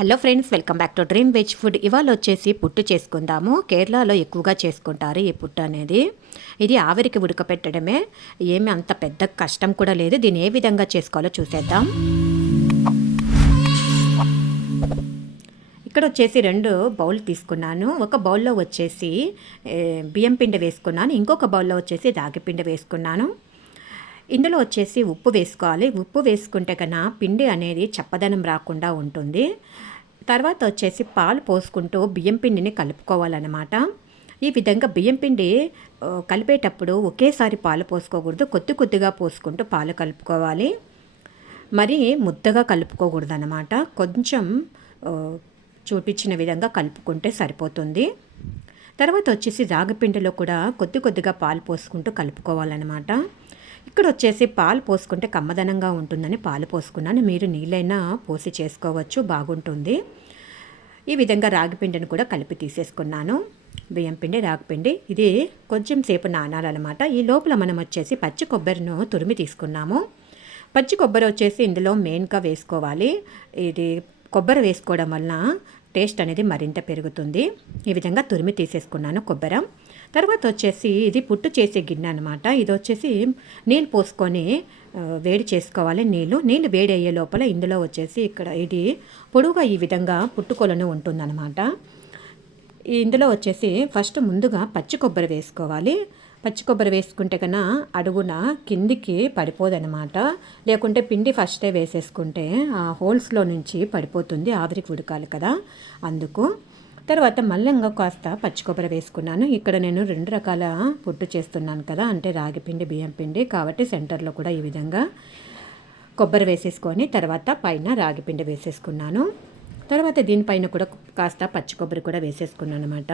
Hello friends, welcome back to dream veg food. ఇవాళ వచ్చేసి పుట్టు చేసుకుందాము. కేరళలో ఎక్కువగా చేసుకుంటారు ఈ పుట్టు అనేది. ఇది ఆవిరికి ఉడకపెట్టడమే, ఏమి అంత పెద్ద కష్టం కూడా లేదు. దీన్ని ఏ విధంగా చేసుకోవాలో చూసేద్దాం. ఇక్కడ వచ్చేసి 2 బౌల్ తీసుకున్నాను. ఒక బౌల్లో వచ్చేసి బియ్యం పిండి వేసుకున్నాను, ఇంకొక బౌల్లో వచ్చేసి రాగి పిండి వేసుకున్నాను. ఇందులో వచ్చేసి ఉప్పు వేసుకోవాలి. ఉప్పు వేసుకుంటే కన్నా పిండి అనేది చప్పదనం రాకుండా ఉంటుంది. తర్వాత వచ్చేసి పాలు పోసుకుంటూ బియ్యం పిండిని కలుపుకోవాలన్నమాట. ఈ విధంగా బియ్యం పిండి కలిపేటప్పుడు ఒకేసారి పాలు పోసుకోకూడదు, కొద్ది కొద్దిగా పోసుకుంటూ పాలు కలుపుకోవాలి. మరి ముద్దగా కలుపుకోకూడదు అన్నమాట. కొంచెం చూపించిన విధంగా కలుపుకుంటే సరిపోతుంది. తర్వాత వచ్చేసి రాగిపిండిలో కూడా కొద్ది కొద్దిగా పాలు పోసుకుంటూ కలుపుకోవాలన్నమాట. ఇక్కడ వచ్చేసి పాలు పోసుకుంటే కమ్మదనంగా ఉంటుందని పాలు పోసుకున్నాను. మీరు నీళ్ళైనా పోసి చేసుకోవచ్చు, బాగుంటుంది. ఈ విధంగా రాగిపిండిని కూడా కలిపి తీసేసుకున్నాను. బియ్యం పిండి, రాగిపిండి ఇది కొంచెం సేపు నానాలన్నమాట. ఈ లోపల మనం వచ్చేసి పచ్చి కొబ్బరిను తురిమి తీసుకున్నాము. పచ్చి కొబ్బరి వచ్చేసి ఇందులో మెయిన్గా వేసుకోవాలి. ఇది కొబ్బరి వేసుకోవడం వలన టేస్ట్ అనేది మరింత పెరుగుతుంది. ఈ విధంగా తురిమి తీసేసుకున్నాను కొబ్బరి. తర్వాత వచ్చేసి ఇది పుట్టు చేసే గిన్నె అనమాట. ఇది వచ్చేసి నీళ్ళు పోసుకొని వేడి చేసుకోవాలి. నీళ్ళు వేడి అయ్యే లోపల ఇందులో వచ్చేసి ఇక్కడ ఇది పొడువుగా ఈ విధంగా పుట్టుకొలను ఉంటుందన్నమాట. ఇందులో వచ్చేసి ఫస్ట్ ముందుగా పచ్చి కొబ్బరి వేసుకోవాలి. పచ్చి కొబ్బరి వేసుకుంటే కన్నా అడుగున కిందికి పడిపోదనమాట. లేకుంటే పిండి ఫస్టే వేసేసుకుంటే ఆ హోల్స్లో నుంచి పడిపోతుంది, ఆవిరికి ఉడకాలి కదా, అందుకు. తర్వాత మళ్ళీ ఇంకా కాస్త పచ్చి కొబ్బరి వేసుకున్నాను. ఇక్కడ నేను 2 రకాల పుట్టు చేస్తున్నాను కదా, అంటే రాగి పిండి, బియ్యం పిండి, కాబట్టి సెంటర్లో కూడా ఈ విధంగా కొబ్బరి వేసేసుకొని తర్వాత పైన రాగి పిండి వేసేసుకున్నాను. తర్వాత దీనిపైన కూడా కాస్త పచ్చి కొబ్బరి కూడా వేసేసుకున్నాను అనమాట.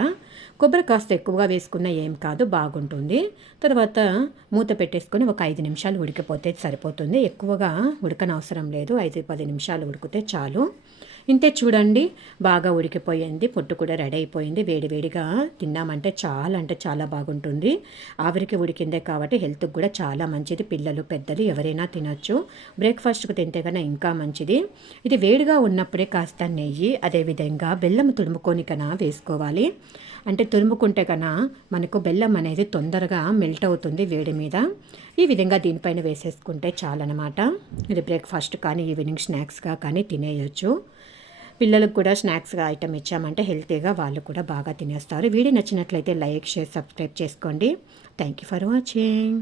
కొబ్బరి కాస్త ఎక్కువగా వేసుకున్నా ఏం కాదు, బాగుంటుంది. తర్వాత మూత పెట్టేసుకొని ఒక 5 నిమిషాలు ఉడికిపోతే సరిపోతుంది. ఎక్కువగా ఉడకనవసరం లేదు, 5-10 నిమిషాలు ఉడికితే చాలు. ఇంతే, చూడండి బాగా ఉడికిపోయింది. పొట్టు కూడా రెడీ అయిపోయింది. వేడివేడిగా తిన్నామంటే చాలా అంటే చాలా బాగుంటుంది. ఆవిరికి ఉడికిందే కాబట్టి హెల్త్కి కూడా చాలా మంచిది. పిల్లలు, పెద్దలు ఎవరైనా తినచ్చు. బ్రేక్ఫాస్ట్కి తింటే కన్నా ఇంకా మంచిది. ఇది వేడిగా ఉన్నప్పుడే కాస్త నెయ్యి, అదేవిధంగా బెల్లం తురుముకొని కన్నా వేసుకోవాలి. అంటే తురుముకుంటే కన్నా మనకు బెల్లం అనేది తొందరగా మెల్ట్ అవుతుంది వేడి మీద. ఈ విధంగా దీనిపైన వేసేసుకుంటే చాలన్నమాట. ఇది బ్రేక్ఫాస్ట్ కానీ ఈవినింగ్ స్నాక్స్గా కానీ తినేయచ్చు. పిల్లలకు కూడా స్నాక్స్గా ఐటమ్ ఇచ్చామంటే హెల్తీగా వాళ్ళు కూడా బాగా తినేస్తారు. వీడియో నచ్చినట్లయితే లైక్, షేర్, సబ్స్క్రైబ్ చేసుకోండి. Thank you for watching.